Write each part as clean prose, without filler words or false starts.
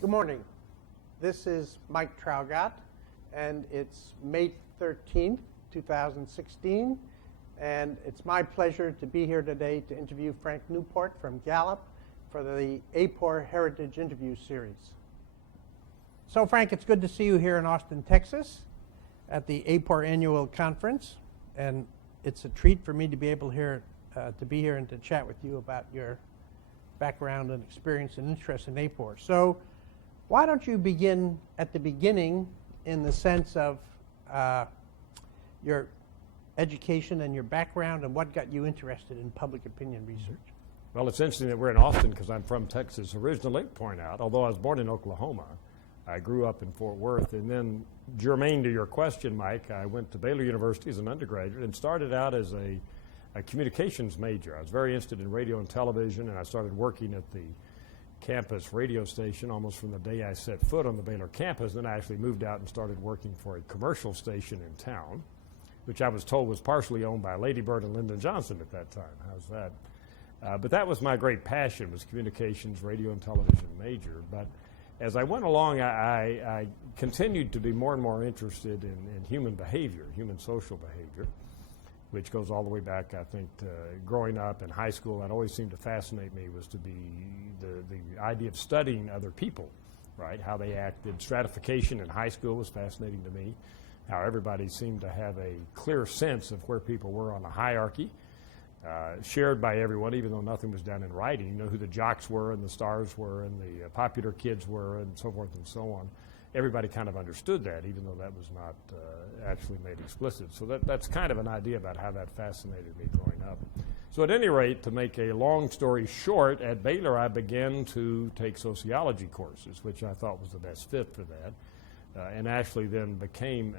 Good morning. This is Mike Traugott, and it's May 13th, 2016, and it's my pleasure to be here today to interview Frank Newport from Gallup for the AAPOR Heritage Interview Series. So Frank, it's good to see you here in Austin, Texas at the AAPOR Annual Conference, and it's a treat for me to be able to be here and to chat with you about your background and experience and interest in AAPOR. So why don't you begin at the beginning in the sense of your education and your background and what got you interested in public opinion research? Well, it's interesting that we're in Austin because I'm from Texas originally, point out. Although I was born in Oklahoma, I grew up in Fort Worth. And then, germane to your question, Mike, I went to Baylor University as an undergraduate and started out as a communications major. I was very interested in radio and television, and I started working at the campus radio station almost from the day I set foot on the Baylor campus. Then I actually moved out and started working for a commercial station in town, which I was told was partially owned by Lady Bird and Lyndon Johnson at that time. How's that? But that was my great passion, was communications, radio and television major. But as I went along, I continued to be more and more interested in human behavior, human social behavior, which goes all the way back, I think, to growing up in high school. That always seemed to fascinate me, was to be the idea of studying other people, right? How they acted. Stratification in high school was fascinating to me, how everybody seemed to have a clear sense of where people were on a hierarchy, shared by everyone, even though nothing was done in writing. You know who the jocks were and the stars were and the popular kids were and so forth and so on. Everybody kind of understood that, even though that was not actually made explicit. So that's kind of an idea about how that fascinated me growing up. So at any rate, to make a long story short, at Baylor I began to take sociology courses, which I thought was the best fit for that, and actually then became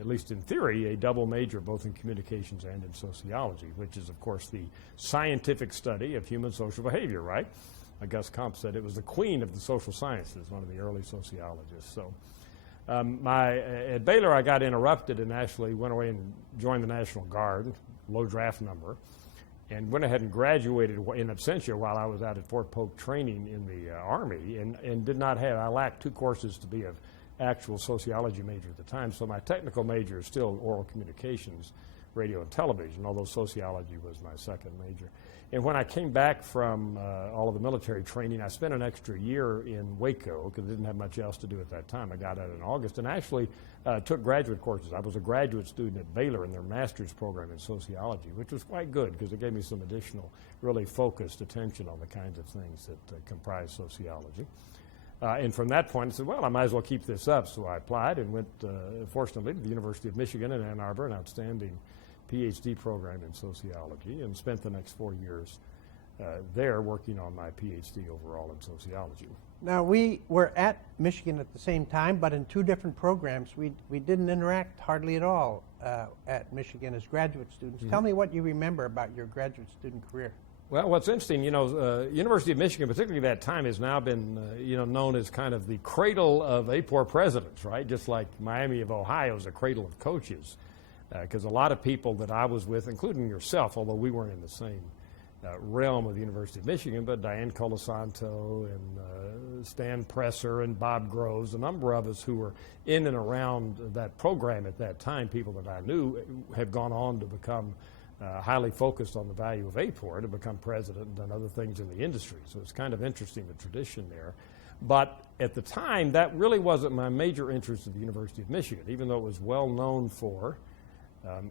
at least in theory, a double major both in communications and in sociology, which is, of course, the scientific study of human social behavior, right? Gus Comp said it was the queen of the social sciences, one of the early sociologists. So at Baylor, I got interrupted and actually went away and joined the National Guard, low draft number, and went ahead and graduated in absentia while I was out at Fort Polk training in the Army, and did not have, I lacked 2 courses to be an actual sociology major at the time, so my technical major is still oral communications, radio and television, although sociology was my second major. And when I came back from all of the military training, I spent an extra year in Waco because I didn't have much else to do at that time. I got out in August and actually took graduate courses. I was a graduate student at Baylor in their master's program in sociology, which was quite good because it gave me some additional, really focused attention on the kinds of things that comprise sociology. And from that point, I said, well, I might as well keep this up. So I applied and went, fortunately, to the University of Michigan in Ann Arbor, an outstanding PhD program in sociology, and spent the next 4 years there working on my PhD overall in sociology. Now, we were at Michigan at the same time, but in 2 different programs. We didn't interact hardly at all at Michigan as graduate students. Mm-hmm. Tell me what you remember about your graduate student career. Well, what's interesting, University of Michigan, particularly that time, has now been, known as kind of the cradle of AAPOR presidents, right? Just like Miami of Ohio is a cradle of coaches. Because a lot of people that I was with, including yourself, although we weren't in the same realm of the University of Michigan, but Diane Colasanto and Stan Presser and Bob Groves, a number of us who were in and around that program at that time, people that I knew, have gone on to become highly focused on the value of AAPOR, to become president and done other things in the industry. So it's kind of interesting, the tradition there. But at the time, that really wasn't my major interest at the University of Michigan, even though it was well known for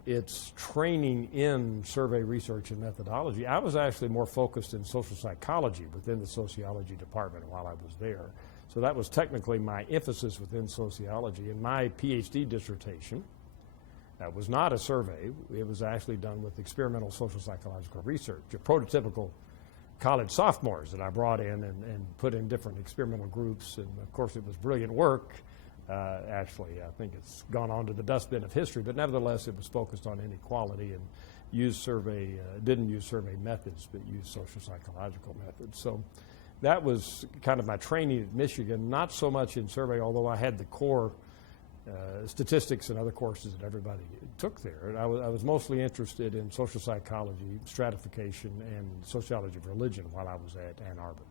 its training in survey research and methodology. I was actually more focused in social psychology within the sociology department while I was there. So that was technically my emphasis within sociology. And my PhD dissertation was not a survey. It was actually done with experimental social psychological research, a prototypical college sophomores that I brought in and put in different experimental groups. And of course, it was brilliant work. Actually, I think it's gone on to the dustbin of history, but nevertheless, it was focused on inequality and didn't use survey methods, but used social psychological methods. So that was kind of my training at Michigan, not so much in survey, although I had the core statistics and other courses that everybody took there. I was mostly interested in social psychology, stratification, and sociology of religion while I was at Ann Arbor.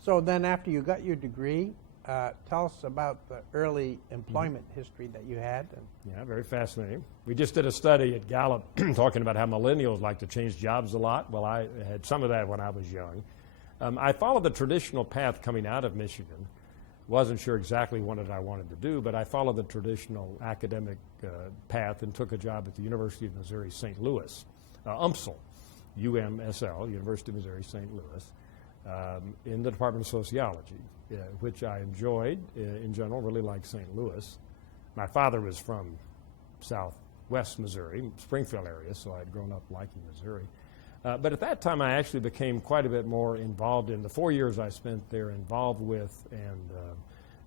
So then after you got your degree, tell us about the early employment history that you had. Yeah, very fascinating. We just did a study at Gallup talking about how millennials like to change jobs a lot. Well, I had some of that when I was young. I followed the traditional path coming out of Michigan. Wasn't sure exactly what I wanted to do, but I followed the traditional academic path and took a job at the University of Missouri St. Louis, UMSL, UMSL, University of Missouri St. Louis, in the Department of Sociology, which I enjoyed in general, really liked St. Louis. My father was from southwest Missouri, Springfield area, so I'd grown up liking Missouri. But at that time, I actually became quite a bit more involved in the 4 years I spent there, involved with and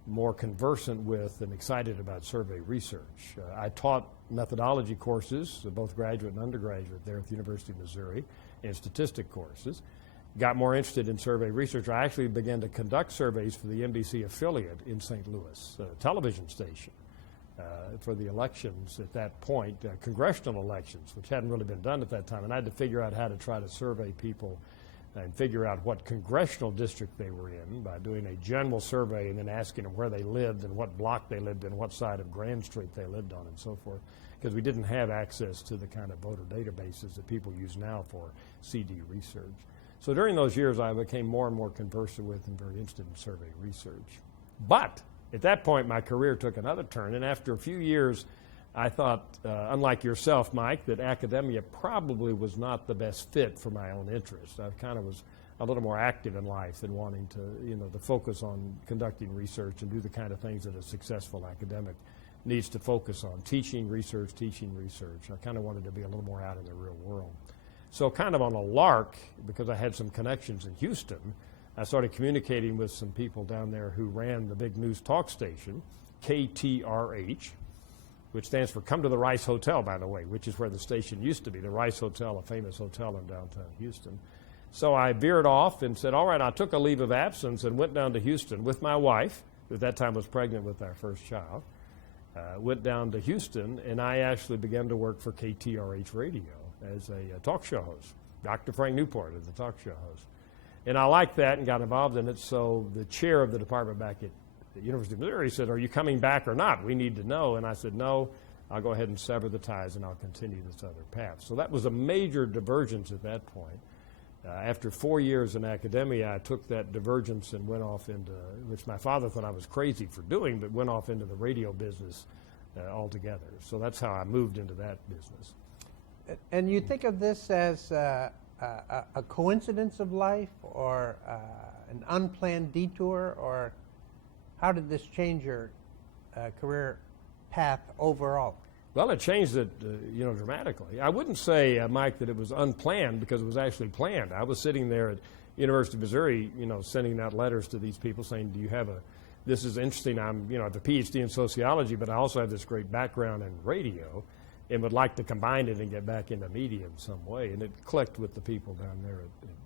more conversant with and excited about survey research. I taught methodology courses, both graduate and undergraduate there at the University of Missouri, and statistic courses. Got more interested in survey research. I actually began to conduct surveys for the NBC affiliate in St. Louis, a television station, for the elections at that point, congressional elections, which hadn't really been done at that time. And I had to figure out how to try to survey people and figure out what congressional district they were in by doing a general survey and then asking them where they lived and what block they lived in, what side of Grand Street they lived on, and so forth, because we didn't have access to the kind of voter databases that people use now for CD research. So during those years, I became more and more conversant with and very interested in survey research. But at that point, my career took another turn, and after a few years, I thought, unlike yourself, Mike, that academia probably was not the best fit for my own interests. I kind of was a little more active in life and wanting to focus on conducting research and do the kind of things that a successful academic needs to focus on, teaching research. I kind of wanted to be a little more out in the real world. So kind of on a lark, because I had some connections in Houston, I started communicating with some people down there who ran the big news talk station, KTRH, which stands for Come to the Rice Hotel, by the way, which is where the station used to be, the Rice Hotel, a famous hotel in downtown Houston. So I veered off and said, all right, I took a leave of absence and went down to Houston with my wife, who at that time was pregnant with our first child. Went down to Houston, and I actually began to work for KTRH Radio as a talk show host. Dr. Frank Newport is the talk show host. And I liked that and got involved in it, so the chair of the department back at the University of Missouri said, are you coming back or not? We need to know. And I said, no, I'll go ahead and sever the ties and I'll continue this other path. So that was a major divergence at that point. After 4 years in academia, I took that divergence and went off into, which my father thought I was crazy for doing, but went off into the radio business altogether. So that's how I moved into that business. And you think of this as a coincidence of life or an unplanned detour, or how did this change your career path overall? Well, it changed it, dramatically. I wouldn't say, Mike, that it was unplanned, because it was actually planned. I was sitting there at University of Missouri, sending out letters to these people saying, do you have this is interesting, I'm, I have a PhD in sociology, but I also have this great background in radio and would like to combine it and get back into media in some way. And it clicked with the people down there.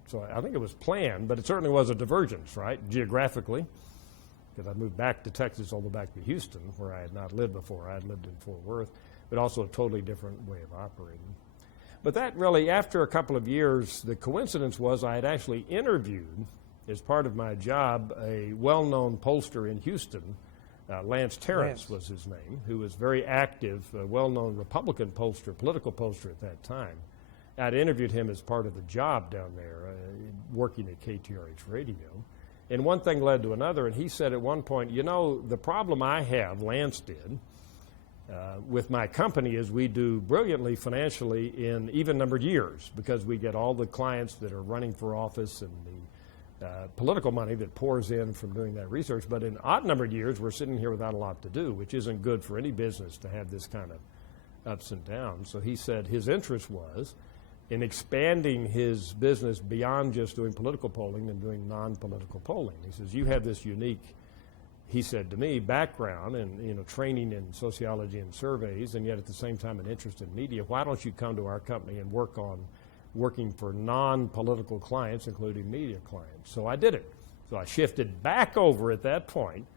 So I think it was planned, but it certainly was a divergence, right, geographically, because I moved back to Texas, all the way back to Houston, where I had not lived before. I had lived in Fort Worth, but also a totally different way of operating. But that really, after a couple of years, the coincidence was I had actually interviewed, as part of my job, a well-known pollster in Houston. Lance Terrence was his name, who was very active, a well-known Republican pollster, political pollster at that time. I'd interviewed him as part of the job down there, working at KTRH Radio. And one thing led to another, and he said at one point, the problem I have, Lance did, with my company is we do brilliantly financially in even-numbered years, because we get all the clients that are running for office and the political money that pours in from doing that research. But in odd-numbered years, we're sitting here without a lot to do, which isn't good for any business to have this kind of ups and downs. So he said his interest was in expanding his business beyond just doing political polling and doing non-political polling. He says, you have this unique, he said to me, background and training in sociology and surveys, and yet at the same time an interest in media. Why don't you come to our company and working for non-political clients, including media clients? So I did it. So I shifted back over at that point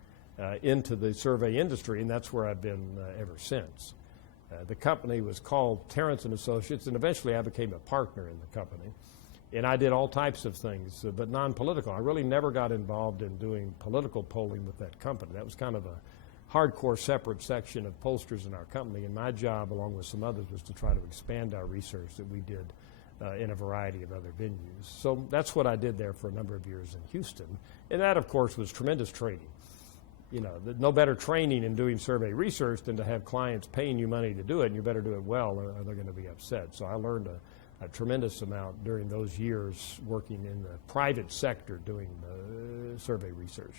into the survey industry, and that's where I've been ever since. The company was called Terrence & Associates, and eventually I became a partner in the company. And I did all types of things, but non-political. I really never got involved in doing political polling with that company. That was kind of a hardcore separate section of pollsters in our company, and my job, along with some others, was to try to expand our research that we did in a variety of other venues. So that's what I did there for a number of years in Houston. And that, of course, was tremendous training. You know, no better training in doing survey research than to have clients paying you money to do it, and you better do it well or they're going to be upset. So I learned a tremendous amount during those years working in the private sector doing survey research.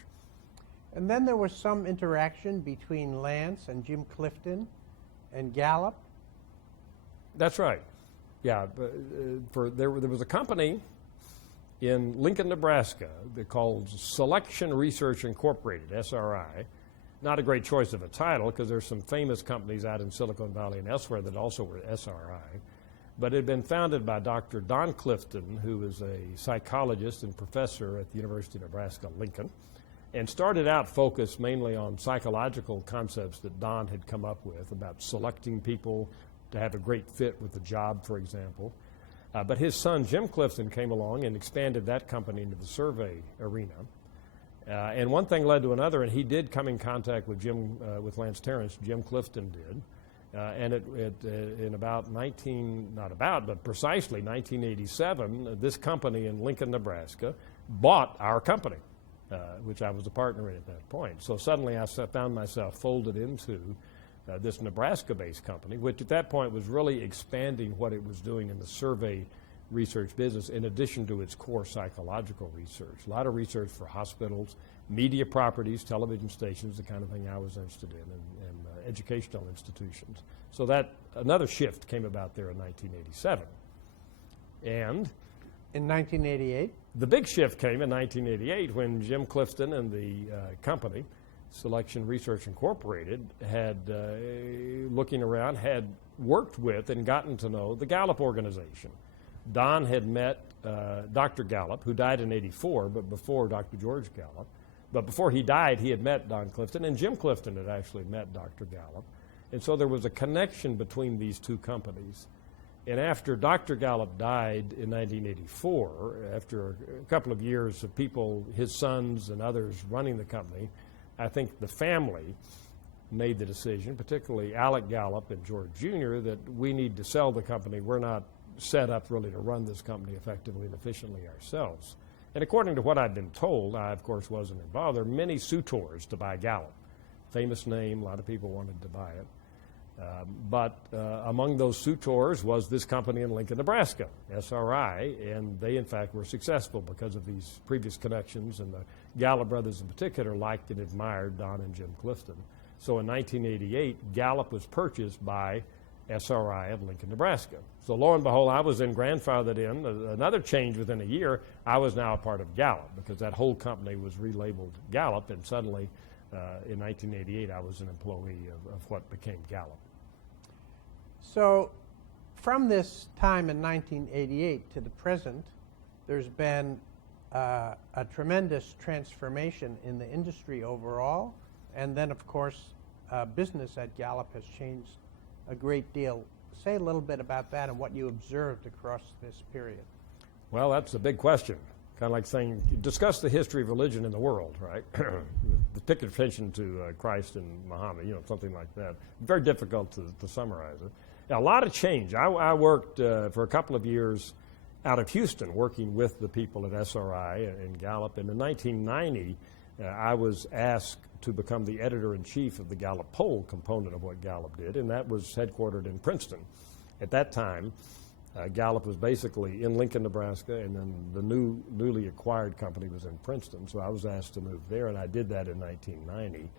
And then there was some interaction between Lance and Jim Clifton and Gallup. That's right. Yeah, there was a company in Lincoln, Nebraska, called Selection Research Incorporated, SRI. Not a great choice of a title because there's some famous companies out in Silicon Valley and elsewhere that also were SRI. But it had been founded by Dr. Don Clifton, who was a psychologist and professor at the University of Nebraska-Lincoln, and started out focused mainly on psychological concepts that Don had come up with about selecting people to have a great fit with the job, for example. But his son, Jim Clifton, came along and expanded that company into the survey arena. And one thing led to another, and he did come in contact with with Lance Terrence. Jim Clifton did. And in precisely 1987, this company in Lincoln, Nebraska, bought our company, which I was a partner in at that point. So suddenly I found myself folded into this Nebraska-based company, which at that point was really expanding what it was doing in the survey research business in addition to its core psychological research. A lot of research for hospitals, media properties, television stations, the kind of thing I was interested in, and educational institutions. So that another shift came about there in 1987. And in 1988? The big shift came in 1988 when Jim Clifton and the company, Selection Research Incorporated, had, looking around, had worked with and gotten to know the Gallup organization. Don had met Dr. Gallup, who died in '84, but before Dr. George Gallup. But before he died, he had met Don Clifton, and Jim Clifton had actually met Dr. Gallup. And so there was a connection between these two companies. And after Dr. Gallup died in 1984, after a couple of years of people, his sons and others running the company, I think the family made the decision, particularly Alec Gallup and George Jr., that we need to sell the company. We're not set up really to run this company effectively and efficiently ourselves. And according to what I've been told, I, of course, wasn't involved, there were many suitors to buy Gallup. Famous name, a lot of people wanted to buy it. But among those suitors was this company in Lincoln, Nebraska, SRI, and they, in fact, were successful because of these previous connections, and the Gallup brothers in particular liked and admired Don and Jim Clifton. So in 1988, Gallup was purchased by SRI of Lincoln, Nebraska. So lo and behold, I was then grandfathered in. Another change within a year, I was now a part of Gallup because that whole company was relabeled Gallup, and suddenly in 1988 I was an employee of what became Gallup. So from this time in 1988 to the present, there's been a tremendous transformation in the industry overall, and then of course business at Gallup has changed a great deal. Say a little bit about that and what you observed across this period. Well, that's a big question. Kind of like saying, discuss the history of religion in the world, right? Pick attention to Christ and Muhammad, something like that. Very difficult to summarize it. Now, a lot of change. I worked for a couple of years out of Houston working with the people at SRI and Gallup. And in 1990, I was asked to become the editor-in-chief of the Gallup poll component of what Gallup did, and that was headquartered in Princeton. At that time, Gallup was basically in Lincoln, Nebraska, and then the newly acquired company was in Princeton. So I was asked to move there, and I did that in 1990,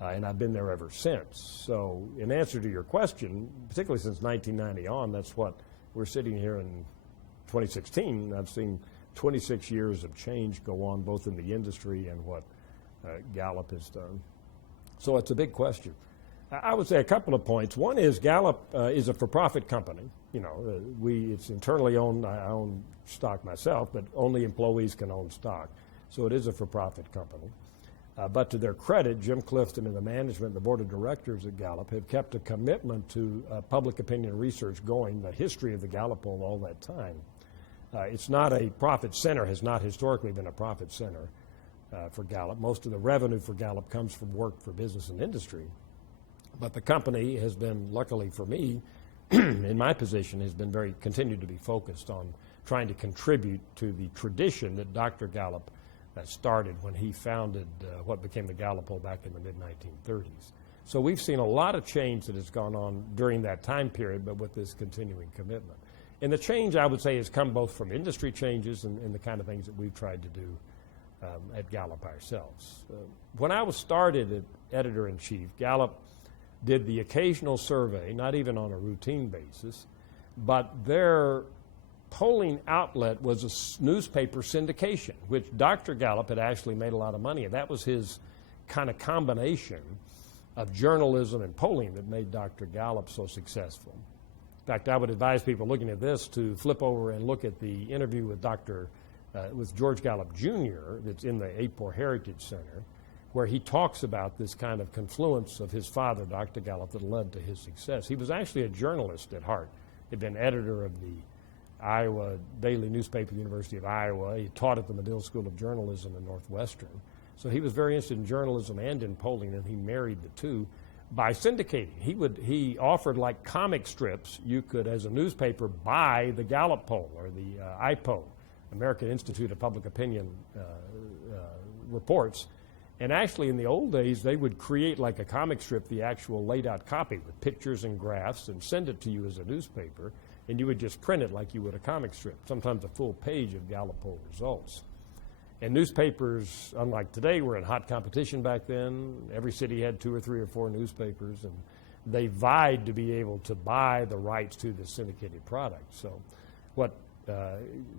and I've been there ever since. So in answer to your question, particularly since 1990 on, that's what we're sitting here in 2016. I've seen 26 years of change go on both in the industry and what Gallup has done. So it's a big question. I would say a couple of points. One is Gallup is a for-profit company. It's internally owned. I own stock myself, but only employees can own stock. So it is a for-profit company. But to their credit, Jim Clifton and the management and the board of directors at Gallup have kept a commitment to public opinion research going, the history of the Gallup poll all that time. It's not a profit center, has not historically been a profit center for Gallup. Most of the revenue for Gallup comes from work for business and industry. But the company has been, luckily for me, in my position, has been continued to be focused on trying to contribute to the tradition that Dr. Gallup started when he founded what became the Gallup poll back in the mid-1930s. So we've seen a lot of change that has gone on during that time period, but with this continuing commitment. And the change, I would say, has come both from industry changes and the kind of things that we've tried to do at Gallup ourselves. When I was started at editor-in-chief, Gallup did the occasional survey, not even on a routine basis, but their polling outlet was a newspaper syndication, which Dr. Gallup had actually made a lot of money. And that was his kind of combination of journalism and polling that made Dr. Gallup so successful. In fact, I would advise people looking at this to flip over and look at the interview with George Gallup Jr. that's in the AAPOR Heritage Center, where he talks about this kind of confluence of his father, Dr. Gallup, that led to his success. He was actually a journalist at heart. He'd been editor of the Iowa daily newspaper, University of Iowa. He taught at the Medill School of Journalism in Northwestern. So he was very interested in journalism and in polling, and he married the two by syndicating. He offered like comic strips. You could, as a newspaper, buy the Gallup poll or the AAPOR, American Institute of Public Opinion reports. And actually, in the old days, they would create like a comic strip, the actual laid out copy with pictures and graphs, and send it to you as a newspaper, and you would just print it like you would a comic strip, sometimes a full page of Gallup poll results. And newspapers, unlike today, were in hot competition back then. Every city had 2 or 3 or 4 newspapers, and they vied to be able to buy the rights to the syndicated product. So what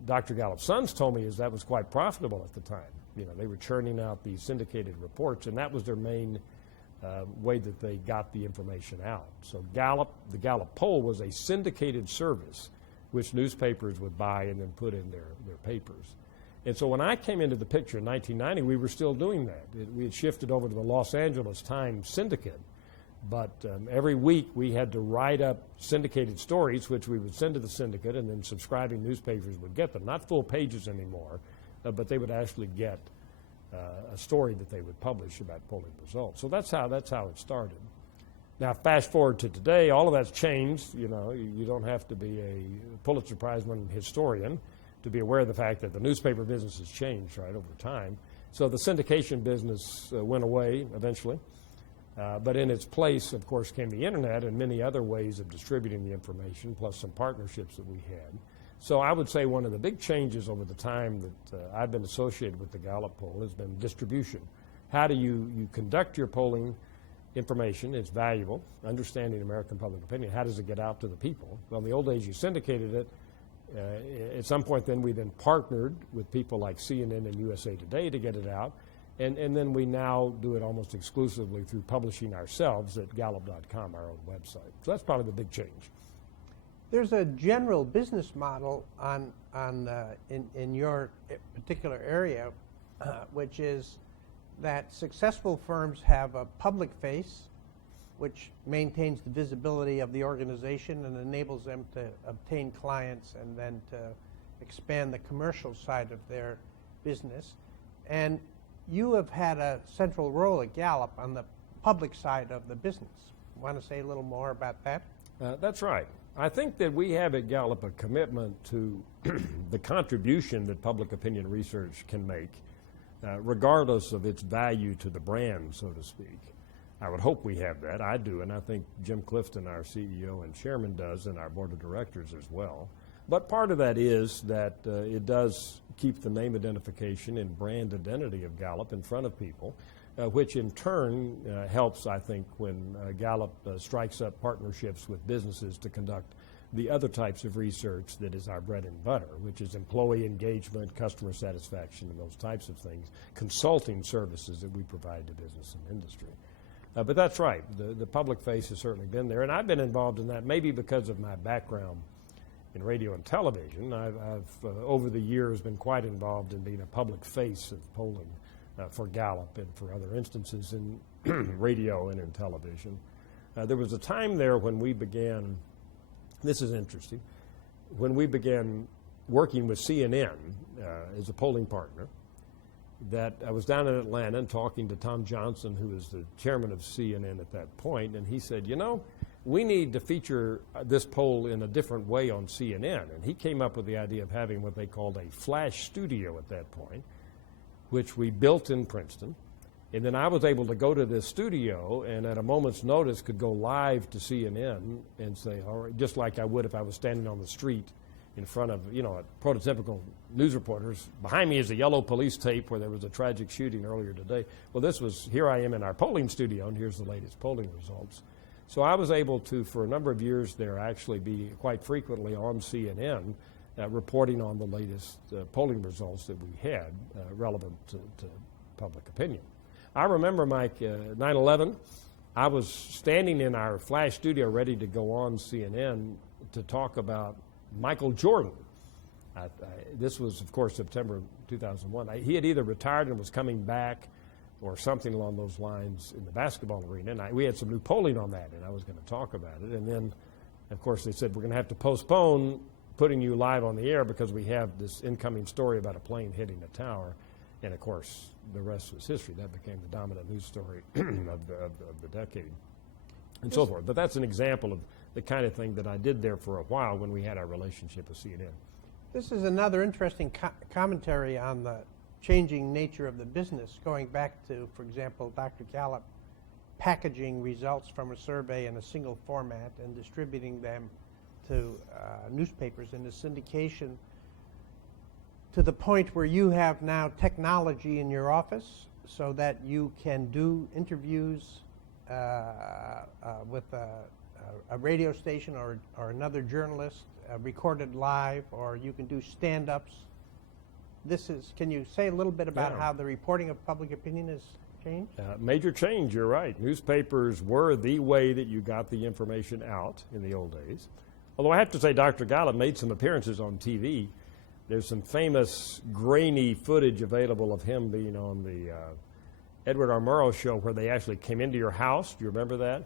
Dr. Gallup's sons told me is that was quite profitable at the time. You know, they were churning out these syndicated reports, and that was their main way that they got the information out. So the Gallup poll was a syndicated service which newspapers would buy and then put in their papers. And so when I came into the picture in 1990, we were still doing that. We had shifted over to the Los Angeles Times syndicate, but every week we had to write up syndicated stories, which we would send to the syndicate, and then subscribing newspapers would get them. Not full pages anymore, but they would actually get a story that they would publish about polling results. So that's how it started. Now, fast forward to today, all of that's changed. You know, you don't have to be a Pulitzer Prize-winning historian to be aware of the fact that the newspaper business has changed, right, over time. So the syndication business went away eventually. But in its place, of course, came the internet and many other ways of distributing the information, plus some partnerships that we had. So I would say one of the big changes over the time that I've been associated with the Gallup poll has been distribution. How do you conduct your polling information? It's valuable. Understanding American public opinion, how does it get out to the people? Well, in the old days, you syndicated it. At some point then we then partnered with people like CNN and USA Today to get it out. And then we now do it almost exclusively through publishing ourselves at Gallup.com, our own website. So that's probably the big change. There's a general business model in your particular area, which is that successful firms have a public face, which maintains the visibility of the organization and enables them to obtain clients and then to expand the commercial side of their business. And you have had a central role at Gallup on the public side of the business. Want to say a little more about that? That's right. I think that we have at Gallup a commitment to the contribution that public opinion research can make, regardless of its value to the brand, so to speak. I would hope we have that. I do, and I think Jim Clifton, our CEO and chairman, does, and our board of directors as well. But part of that is that it does keep the name identification and brand identity of Gallup in front of people, which in turn helps, I think, when Gallup strikes up partnerships with businesses to conduct the other types of research that is our bread and butter, which is employee engagement, customer satisfaction, and those types of things, consulting services that we provide to business and industry. But that's right. The public face has certainly been there, and I've been involved in that maybe because of my background in radio and television. I've over the years been quite involved in being a public face of polling for Gallup and for other instances in radio and in television. There was a time there when we began, this is interesting, when we began working with CNN as a polling partner, that I was down in Atlanta and talking to Tom Johnson, who was the chairman of CNN at that point, and he said, you know, we need to feature this poll in a different way on CNN. And he came up with the idea of having what they called a flash studio at that point, which we built in Princeton. And then I was able to go to this studio and at a moment's notice could go live to CNN and say, all right, just like I would if I was standing on the street in front of, you know, prototypical news reporters. Behind me is a yellow police tape where there was a tragic shooting earlier today. Well, this was, here I am in our polling studio, and here's the latest polling results. So I was able to, for a number of years there, actually be quite frequently on CNN reporting on the latest polling results that we had relevant to public opinion. I remember, Mike, 9/11, I was standing in our flash studio ready to go on CNN to talk about Michael Jordan. This was, of course, September 2001. He had either retired and was coming back or something along those lines in the basketball arena. And we had some new polling on that, and I was going to talk about it. And then, of course, they said, we're going to have to postpone putting you live on the air because we have this incoming story about a plane hitting a tower. And, of course, the rest was history. That became the dominant news story of the decade and so forth. But that's an example of the kind of thing that I did there for a while when we had our relationship with CNN. This is another interesting commentary on the changing nature of the business, going back to, for example, Dr. Gallup packaging results from a survey in a single format and distributing them to newspapers in the syndication, to the point where you have now technology in your office so that you can do interviews with a radio station or another journalist recorded live, or you can do stand-ups. Can you say a little bit about how the reporting of public opinion has changed? Major change, you're right. Newspapers were the way that you got the information out in the old days. Although I have to say Dr. Gallup made some appearances on TV. There's some famous grainy footage available of him being on the Edward R. Murrow show where they actually came into your house. Do you remember that?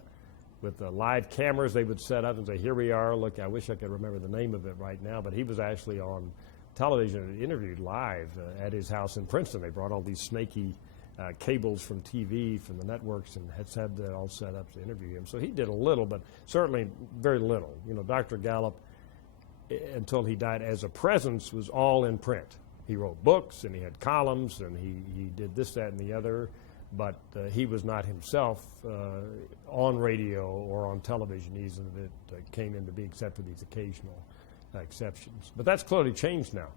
With the live cameras they would set up and say, here we are. Look, I wish I could remember the name of it right now, but he was actually on television and interviewed live at his house in Princeton. They brought all these snaky cables from TV, from the networks, and had that all set up to interview him. So he did a little, but certainly very little. You know, Dr. Gallup, until he died as a presence, was all in print. He wrote books, and he had columns, and he did this, that, and the other, but he was not himself on radio or on television. He's that came into being, except for these occasional exceptions. But that's clearly changed now.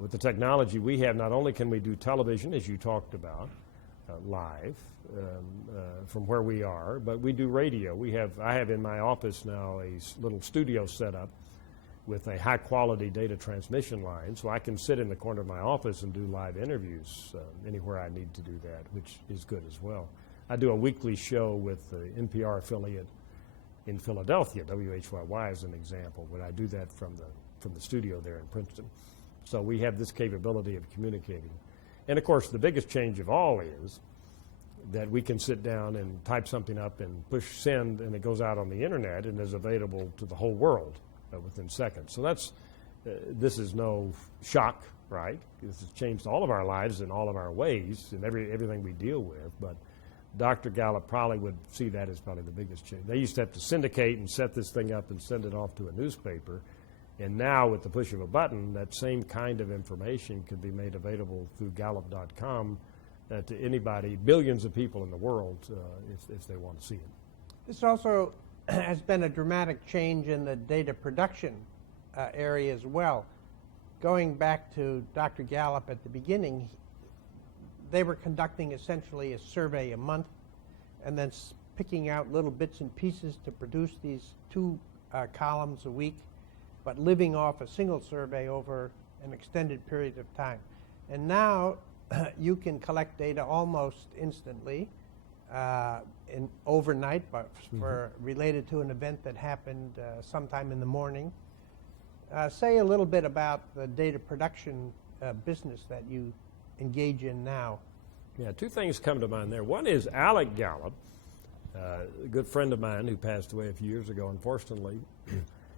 With the technology we have, not only can we do television, as you talked about, live from where we are, but we do radio. I have in my office now a little studio set up with a high-quality data transmission line, so I can sit in the corner of my office and do live interviews anywhere I need to do that, which is good as well. I do a weekly show with the NPR affiliate in Philadelphia, WHYY as an example, but I do that from the studio there in Princeton. So we have this capability of communicating. And of course, the biggest change of all is that we can sit down and type something up and push send, and it goes out on the internet and is available to the whole world within seconds. So this is no shock, right? This has changed all of our lives in all of our ways and everything we deal with. But Dr. Gallup probably would see that as probably the biggest change. They used to have to syndicate and set this thing up and send it off to a newspaper. And now, with the push of a button, that same kind of information could be made available through Gallup.com to anybody, billions of people in the world, if they want to see it. This also has been a dramatic change in the data production area as well. Going back to Dr. Gallup at the beginning, they were conducting essentially a survey a month and then picking out little bits and pieces to produce these 2 columns a week, but living off a single survey over an extended period of time. And now you can collect data almost instantly, overnight, but related to an event that happened sometime in the morning. Say a little bit about the data production business that you engage in now. Yeah, 2 things come to mind there. One is Alec Gallup, a good friend of mine who passed away a few years ago, unfortunately.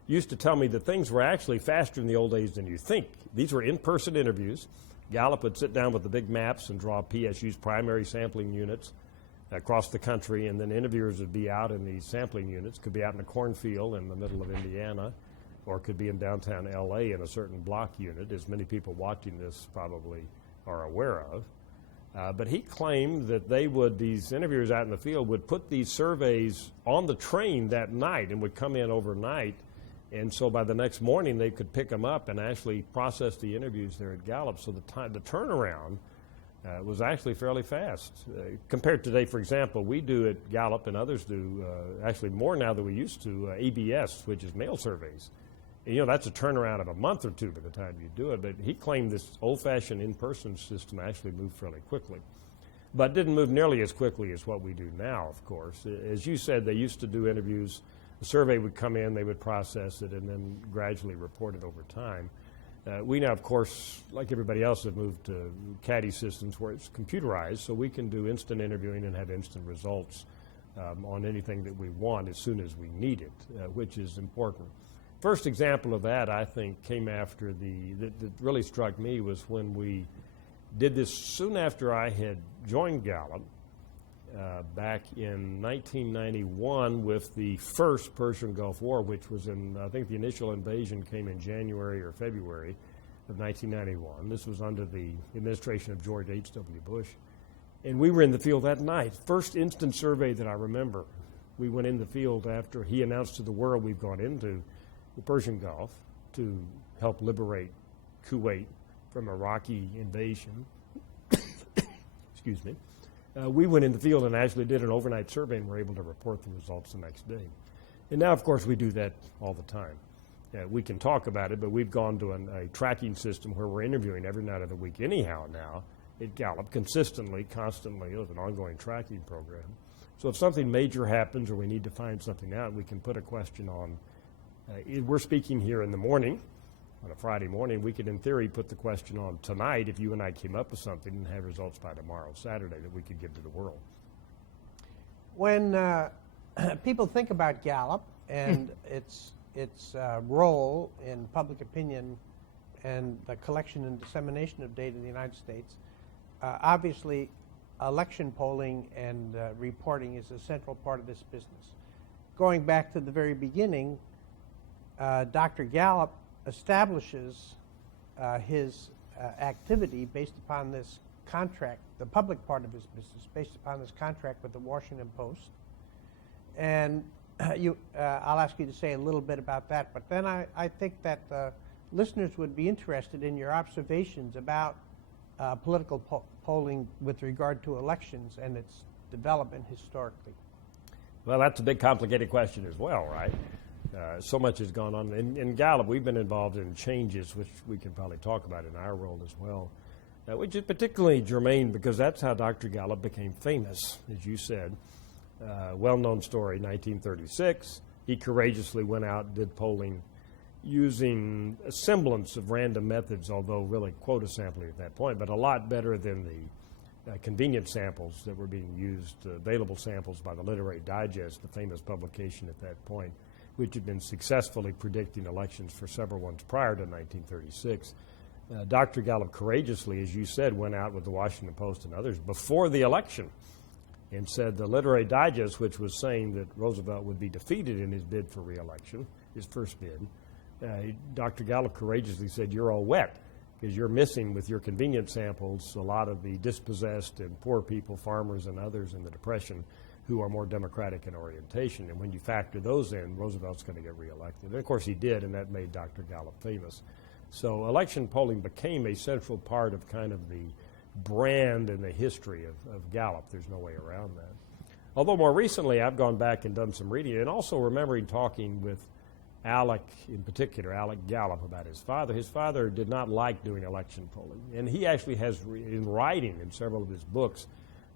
used to tell me that things were actually faster in the old days than you think. These were in-person interviews. Gallup would sit down with the big maps and draw PSU's primary sampling units across the country, and then interviewers would be out in these sampling units, could be out in a cornfield in the middle of Indiana, or could be in downtown LA in a certain block unit, as many people watching this probably are aware of. But he claimed that these interviewers out in the field would put these surveys on the train that night and would come in overnight. And so by the next morning, they could pick them up and actually process the interviews there at Gallup. So the turnaround was actually fairly fast. Compared to today, for example, we do at Gallup and others do actually more now than we used to, ABS, which is mail surveys. And, that's a turnaround of a month or two by the time you do it. But he claimed this old-fashioned in-person system actually moved fairly quickly. But didn't move nearly as quickly as what we do now, of course. As you said, they used to do interviews. The survey would come in, they would process it, and then gradually report it over time. We now, of course, like everybody else, have moved to caddy systems where it's computerized, so we can do instant interviewing and have instant results on anything that we want as soon as we need it, which is important. First example of that, I think, came after that really struck me was when we did this soon after I had joined Gallup back in 1991 with the first Persian Gulf War, which was I think the initial invasion came in January or February of 1991. This was under the administration of George H.W. Bush. And we were in the field that night. First instant survey that I remember. We went in the field after he announced to the world we've gone into the Persian Gulf to help liberate Kuwait from Iraqi invasion. Excuse me. We went in the field and actually did an overnight survey and were able to report the results the next day. And now, of course, we do that all the time. We can talk about it, but we've gone to a tracking system where we're interviewing every night of the week anyhow now at Gallup, consistently, constantly, with an ongoing tracking program. So if something major happens or we need to find something out, we can put a question on. We're speaking here in the morning, on a Friday morning. We could, in theory, put the question on tonight if you and I came up with something and have results by tomorrow, Saturday, that we could give to the world. When people think about Gallup and its role in public opinion and the collection and dissemination of data in the United States, obviously election polling and reporting is a central part of this business. Going back to the very beginning, Dr. Gallup establishes his activity based upon this contract, the public part of his business, based upon this contract with the Washington Post. And I'll ask you to say a little bit about that, but then I think that listeners would be interested in your observations about political polling with regard to elections and its development historically. Well, that's a big, complicated question as well, right? So much has gone on. In Gallup, we've been involved in changes, which we can probably talk about in our world as well, which is particularly germane because that's how Dr. Gallup became famous, as you said. Well-known story, 1936. He courageously went out and did polling using a semblance of random methods, although really quota sampling at that point, but a lot better than the convenient samples that were being used, available samples by the Literary Digest, the famous publication at that point, which had been successfully predicting elections for several ones prior to 1936. Dr. Gallup courageously, as you said, went out with the Washington Post and others before the election and said the Literary Digest, which was saying that Roosevelt would be defeated in his bid for re-election, his first bid, Dr. Gallup courageously said, you're all wet because you're missing with your convenient samples a lot of the dispossessed and poor people, farmers and others in the Depression who are more democratic in orientation. And when you factor those in, Roosevelt's going to get reelected. And of course he did, and that made Dr. Gallup famous. So election polling became a central part of kind of the brand and the history of Gallup. There's no way around that. Although more recently I've gone back and done some reading and also remembering talking with Alec, in particular, Alec Gallup, about his father. His father did not like doing election polling. And he actually has, in writing in several of his books,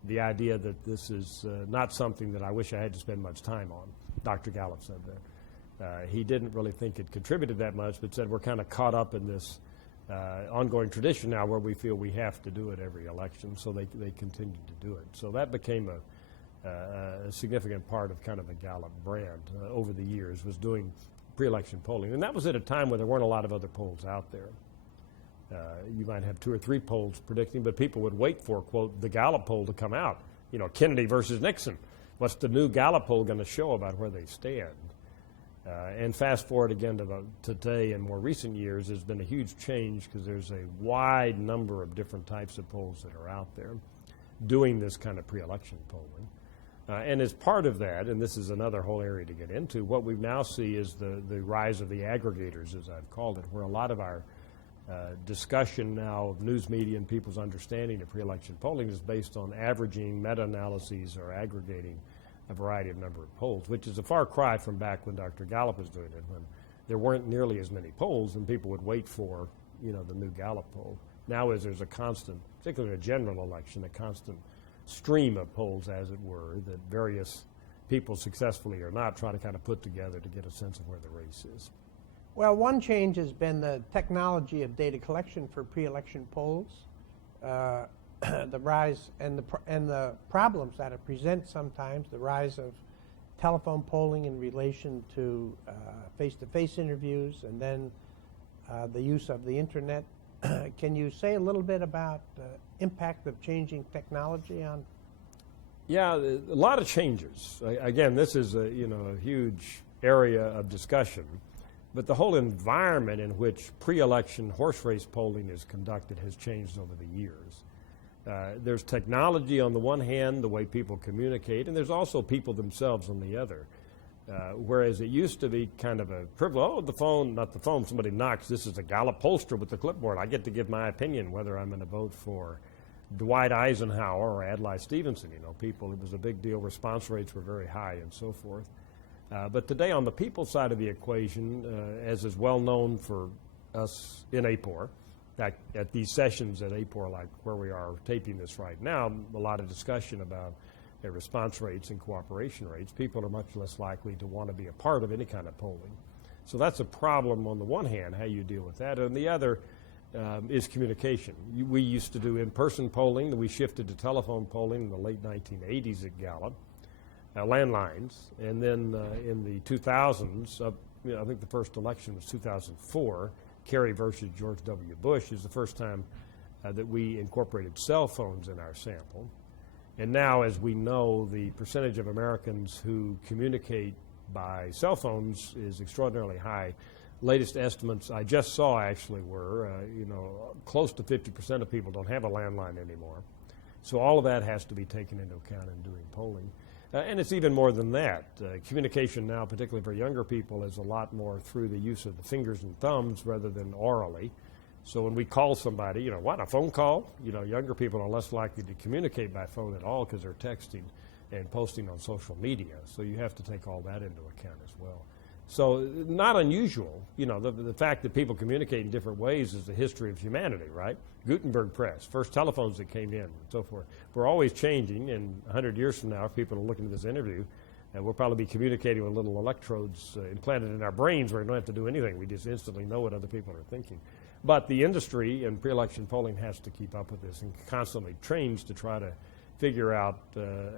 the idea that this is not something that I wish I had to spend much time on. Dr. Gallup said that. He didn't really think it contributed that much, but said we're kind of caught up in this ongoing tradition now where we feel we have to do it every election, so they continued to do it. So that became a significant part of kind of the Gallup brand over the years, was doing pre-election polling. And that was at a time where there weren't a lot of other polls out there. You might have 2 or 3 polls predicting, but people would wait for, quote, the Gallup poll to come out. You know, Kennedy versus Nixon. What's the new Gallup poll going to show about where they stand? And fast forward again to today and more recent years, there's been a huge change because there's a wide number of different types of polls that are out there doing this kind of pre-election polling. And as part of that, and this is another whole area to get into, what we now see is the rise of the aggregators, as I've called it, where a lot of our discussion now of news media and people's understanding of pre-election polling is based on averaging, meta-analyses, or aggregating a variety of number of polls, which is a far cry from back when Dr. Gallup was doing it, when there weren't nearly as many polls and people would wait for, you know, the new Gallup poll. Now as there's a constant, particularly a general election, a constant stream of polls, as it were, that various people, successfully or not, try to kind of put together to get a sense of where the race is. Well, one change has been the technology of data collection for pre-election polls, the rise and the problems that it presents sometimes, the rise of telephone polling in relation to face-to-face interviews, and then the use of the internet. Can you say a little bit about the impact of changing technology on? Yeah, a lot of changes. Again, this is a huge area of discussion. But the whole environment in which pre-election horse race polling is conducted has changed over the years. There's technology on the one hand, the way people communicate, and there's also people themselves on the other. Whereas it used to be kind of a privilege, oh, the phone, not the phone, somebody knocks, this is a Gallup pollster with the clipboard. I get to give my opinion whether I'm going to vote for Dwight Eisenhower or Adlai Stevenson. You know, people, it was a big deal. Response rates were very high and so forth. But today, on the people side of the equation, as is well known for us in AAPOR, at these sessions at AAPOR, like where we are taping this right now, a lot of discussion about response rates and cooperation rates. People are much less likely to want to be a part of any kind of polling. So that's a problem on the one hand, how you deal with that. And the other is communication. We used to do in-person polling. We shifted to telephone polling in the late 1980s at Gallup. Landlines, and then in the 2000s, I think the first election was 2004, Kerry versus George W. Bush is the first time that we incorporated cell phones in our sample. And now, as we know, the percentage of Americans who communicate by cell phones is extraordinarily high. Latest estimates I just saw actually were, close to 50% of people don't have a landline anymore. So all of that has to be taken into account in doing polling. And it's even more than that. Communication now, particularly for younger people, is a lot more through the use of the fingers and thumbs rather than orally. So when we call somebody, a phone call? Younger people are less likely to communicate by phone at all because they're texting and posting on social media. So you have to take all that into account as well. So not unusual. The fact that people communicate in different ways is the history of humanity, right? Gutenberg press, first telephones that came in, and so forth. We're always changing, and 100 years from now, if people are looking at this interview, we'll probably be communicating with little electrodes implanted in our brains where we don't have to do anything. We just instantly know what other people are thinking. But the industry and pre-election polling has to keep up with this and constantly trains to try to figure out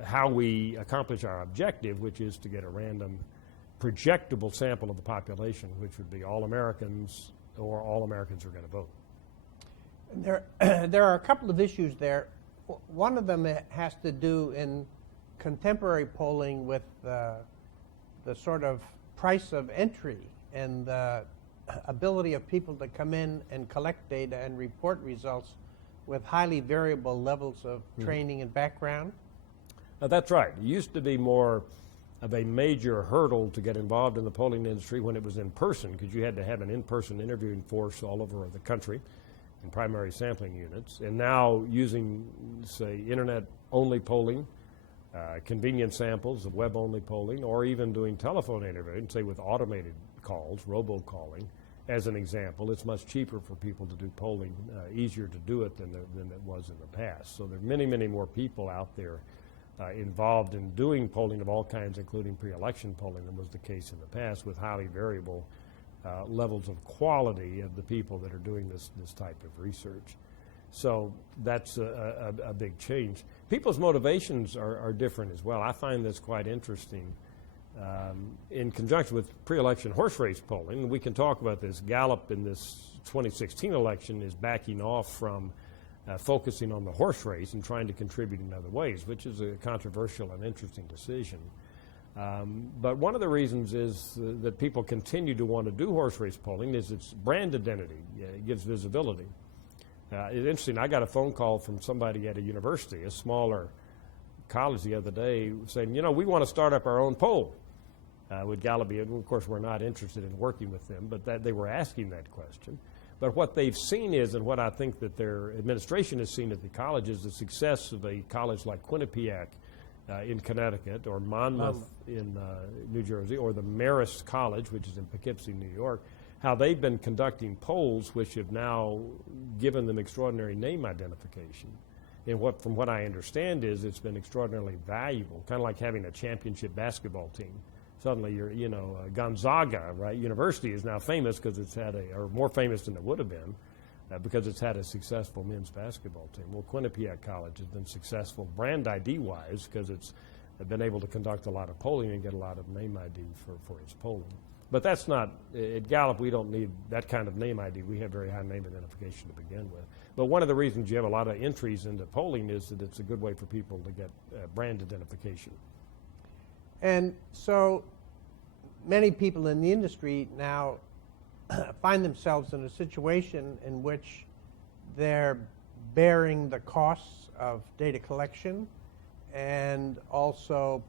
how we accomplish our objective, which is to get a random projectable sample of the population, which would be all Americans or all Americans are going to vote. There are a couple of issues there. One of them has to do in contemporary polling with the sort of price of entry and the ability of people to come in and collect data and report results with highly variable levels of training and background. That's right. It used to be more of a major hurdle to get involved in the polling industry when it was in person, because you had to have an in-person interviewing force all over the country in primary sampling units. And now using, say, internet-only polling, convenient samples of web-only polling, or even doing telephone interviewing, say with automated calls, robocalling, as an example, it's much cheaper for people to do polling, easier to do it than it was in the past. So there are many, many more people out there involved in doing polling of all kinds, including pre-election polling, than was the case in the past, with highly variable levels of quality of the people that are doing this type of research. So that's a big change. People's motivations are different as well. I find this quite interesting. in conjunction with pre-election horse race polling. And we can talk about this. Gallup in this 2016 election is backing off from focusing on the horse race and trying to contribute in other ways, which is a controversial and interesting decision. But one of the reasons is that people continue to want to do horse race polling is its brand identity. It gives visibility. It's interesting. I got a phone call from somebody at a university, a smaller college the other day, saying, you know, we want to start up our own poll. Would Gallup be? Of course, we're not interested in working with them, but they were asking that question. But what they've seen is, and what I think that their administration has seen at the college, is the success of a college like Quinnipiac in Connecticut, or Monmouth in New Jersey, or the Marist College, which is in Poughkeepsie, New York, how they've been conducting polls which have now given them extraordinary name identification. And from what I understand is it's been extraordinarily valuable, kind of like having a championship basketball team. Suddenly you're, Gonzaga, right, University is now famous because it's had or more famous than it would have been, because it's had a successful men's basketball team. Well, Quinnipiac College has been successful brand ID-wise because it's been able to conduct a lot of polling and get a lot of name ID for its polling. But that's not, at Gallup, we don't need that kind of name ID. We have very high name identification to begin with. But one of the reasons you have a lot of entries into polling is that it's a good way for people to get brand identification. And so many people in the industry now find themselves in a situation in which they're bearing the costs of data collection and also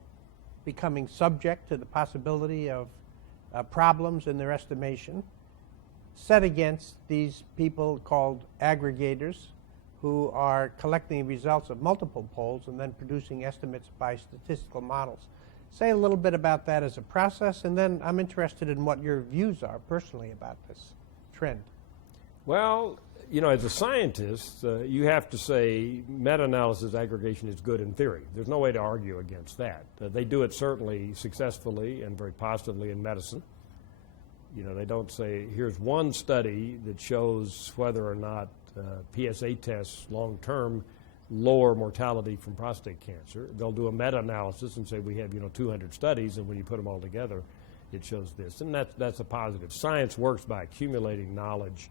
becoming subject to the possibility of problems in their estimation, set against these people called aggregators who are collecting results of multiple polls and then producing estimates by statistical models. Say a little bit about that as a process, and then I'm interested in what your views are personally about this trend. Well, as a scientist, you have to say meta-analysis aggregation is good in theory. There's no way to argue against that. They do it certainly successfully and very positively in medicine. They don't say, here's one study that shows whether or not PSA tests long-term lower mortality from prostate cancer. They'll do a meta-analysis and say we have 200 studies, and when you put them all together, it shows this. And that's a positive. Science works by accumulating knowledge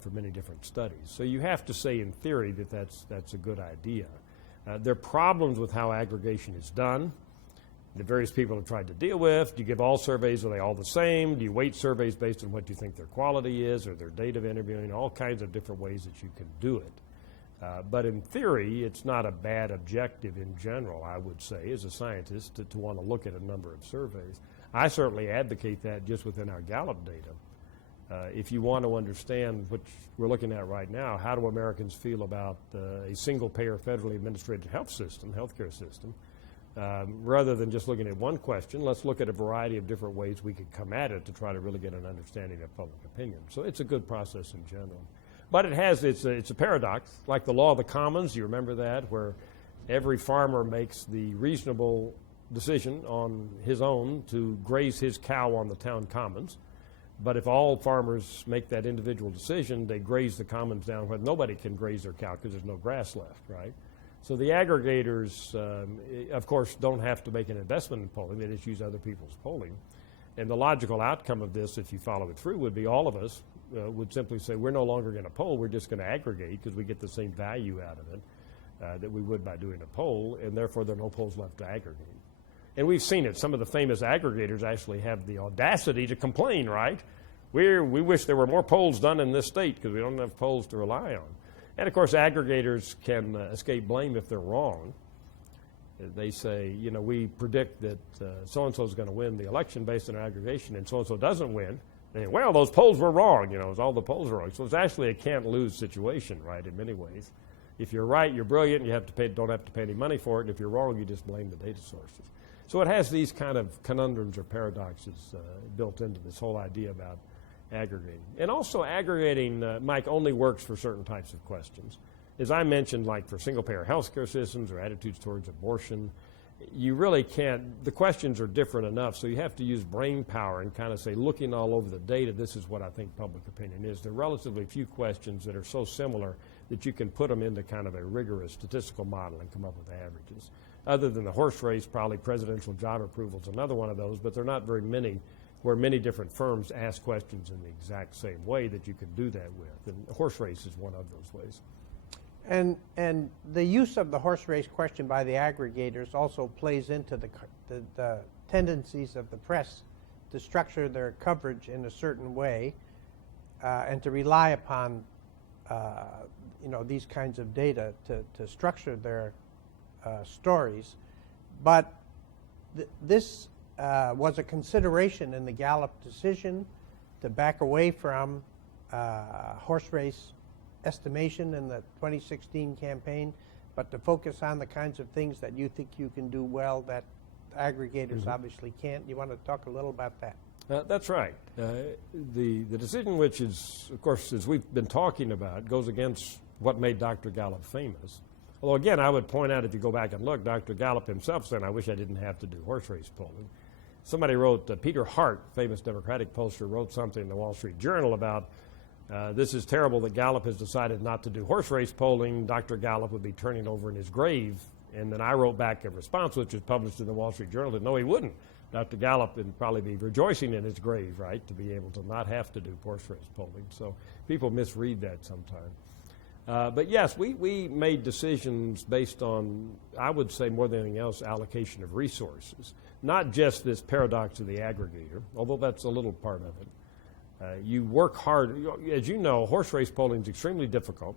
for many different studies. So you have to say in theory that that's a good idea. There are problems with how aggregation is done. The various people have tried to deal with. Do you give all surveys? Are they all the same? Do you weight surveys based on what you think their quality is or their date of interviewing? All kinds of different ways that you can do it. But in theory, it's not a bad objective in general, I would say, as a scientist, to want to look at a number of surveys. I certainly advocate that just within our Gallup data. If you want to understand, which we're looking at right now, how do Americans feel about a single-payer federally administrated healthcare system, rather than just looking at one question, let's look at a variety of different ways we could come at it to try to really get an understanding of public opinion. So it's a good process in general. But it's a paradox, like the law of the commons. You remember that, where every farmer makes the reasonable decision on his own to graze his cow on the town commons. But if all farmers make that individual decision, they graze the commons down where nobody can graze their cow because there's no grass left, right? So the aggregators, of course, don't have to make an investment in polling. They just use other people's polling. And the logical outcome of this, if you follow it through, would be all of us would simply say, we're no longer going to poll, we're just going to aggregate because we get the same value out of it that we would by doing a poll, and therefore there are no polls left to aggregate. And we've seen it. Some of the famous aggregators actually have the audacity to complain, right? We wish there were more polls done in this state because we don't have polls to rely on. And, of course, aggregators can escape blame if they're wrong. They say, we predict that so-and-so is going to win the election based on aggregation, and so-and-so doesn't win. They say, well, those polls were wrong. All the polls were wrong. So it's actually a can't-lose situation, right, in many ways. If you're right, you're brilliant. You don't have to pay any money for it. And if you're wrong, you just blame the data sources. So it has these kind of conundrums or paradoxes built into this whole idea about aggregating. And also aggregating, Mike, only works for certain types of questions. As I mentioned, like for single-payer healthcare systems or attitudes towards abortion, you really can't, the questions are different enough, so you have to use brain power and kind of say, looking all over the data, this is what I think public opinion is. There are relatively few questions that are so similar that you can put them into kind of a rigorous statistical model and come up with averages. Other than the horse race, probably presidential job approval is another one of those, but there are not very many where many different firms ask questions in the exact same way that you can do that with. And the horse race is one of those ways. And the use of the horse race question by the aggregators also plays into the tendencies of the press to structure their coverage in a certain way and to rely upon these kinds of data to structure their stories. But this was a consideration in the Gallup decision to back away from horse race estimation in the 2016 campaign, but to focus on the kinds of things that you think you can do well that aggregators obviously can't. You want to talk a little about that? That's right. The decision, which is, of course, as we've been talking about, goes against what made Dr. Gallup famous. Although, again, I would point out, if you go back and look, Dr. Gallup himself said, I wish I didn't have to do horse race polling. Somebody wrote, Peter Hart, famous Democratic pollster, wrote something in the Wall Street Journal about this is terrible that Gallup has decided not to do horse race polling. Dr. Gallup would be turning over in his grave. And then I wrote back a response, which was published in the Wall Street Journal, that no, he wouldn't. Dr. Gallup would probably be rejoicing in his grave, right, to be able to not have to do horse race polling. So people misread that sometimes. But yes, we made decisions based on, I would say more than anything else, allocation of resources. Not just this paradox of the aggregator, although that's a little part of it. You work hard. As you know, horse race polling is extremely difficult,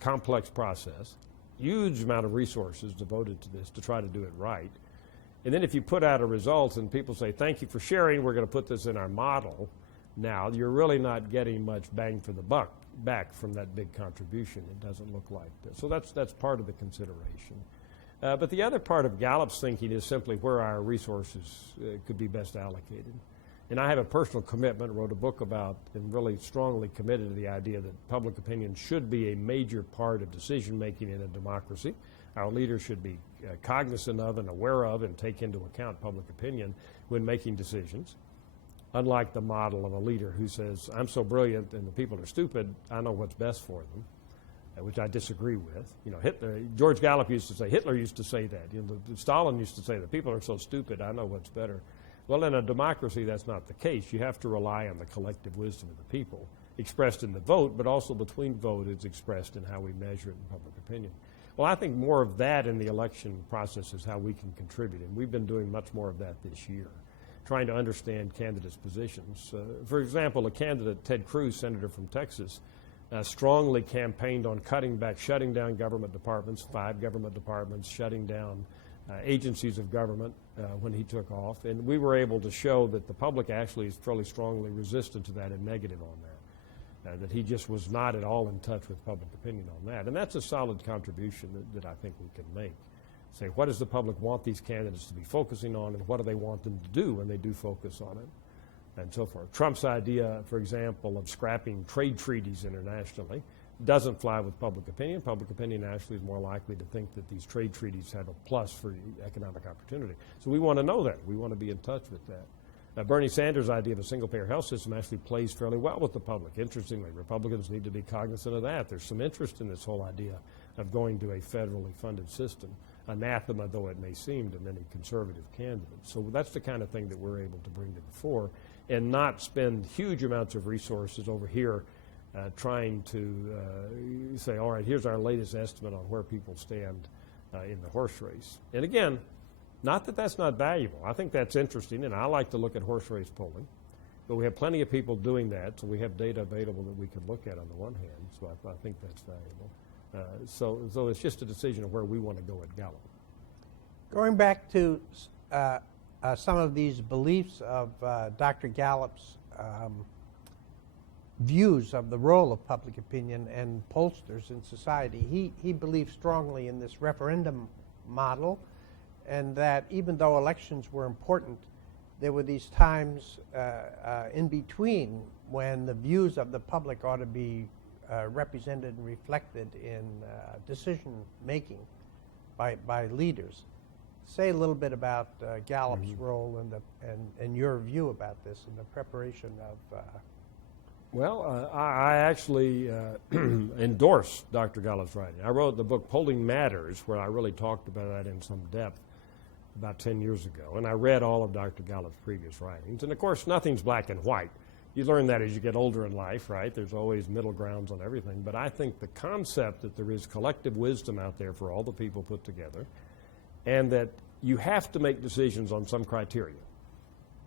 complex process, huge amount of resources devoted to this to try to do it right. And then if you put out a result and people say, thank you for sharing, we're going to put this in our model now, you're really not getting much bang for the buck back from that big contribution. It doesn't look like this. So that's part of the consideration. But the other part of Gallup's thinking is simply where our resources could be best allocated. And I have a personal commitment, wrote a book about, and really strongly committed to the idea that public opinion should be a major part of decision-making in a democracy. Our leaders should be cognizant of and aware of and take into account public opinion when making decisions. Unlike the model of a leader who says, I'm so brilliant and the people are stupid, I know what's best for them, which I disagree with. You know, George Gallup used to say, Hitler used to say that. You know, Stalin used to say, the people are so stupid, I know what's better. Well, in a democracy, that's not the case. You have to rely on the collective wisdom of the people, expressed in the vote, but also between vote is expressed in how we measure it in public opinion. Well, I think more of that in the election process is how we can contribute, and we've been doing much more of that this year, trying to understand candidates' positions. For example, a candidate, Ted Cruz, senator from Texas, strongly campaigned on shutting down government departments, 5 government departments, shutting down agencies of government when he took off. And we were able to show that the public actually is fairly strongly resistant to that and negative on that, that he just was not at all in touch with public opinion on that. And that's a solid contribution that I think we can make. Say, what does the public want these candidates to be focusing on, and what do they want them to do when they do focus on it, and so forth. Trump's idea, for example, of scrapping trade treaties internationally doesn't fly with public opinion. Public opinion actually is more likely to think that these trade treaties have a plus for economic opportunity. So we want to know that. We want to be in touch with that. Bernie Sanders' idea of a single-payer health system actually plays fairly well with the public. Interestingly, Republicans need to be cognizant of that. There's some interest in this whole idea of going to a federally funded system, anathema though it may seem to many conservative candidates. So that's the kind of thing that we're able to bring to the fore and not spend huge amounts of resources over here trying to say, all right, here's our latest estimate on where people stand in the horse race. And again, not that that's not valuable. I think that's interesting, and I like to look at horse race polling. But we have plenty of people doing that, so we have data available that we can look at on the one hand, so I think that's valuable. So it's just a decision of where we want to go at Gallup. Going back to some of these beliefs of Dr. Gallup's views of the role of public opinion and pollsters in society, he believes strongly in this referendum model, and that even though elections were important, there were these times in between when the views of the public ought to be represented and reflected in decision making by leaders. Say a little bit about Gallup's role and your view about this in the preparation of. Well, I actually endorse Dr. Gallup's writing. I wrote the book Polling Matters, where I really talked about that in some depth. about 10 years ago, and I read all of Dr. Gallup's previous writings. And of course, nothing's black and white. You learn that as you get older in life, right? There's always middle grounds on everything. But I think the concept that there is collective wisdom out there for all the people put together, and that you have to make decisions on some criteria,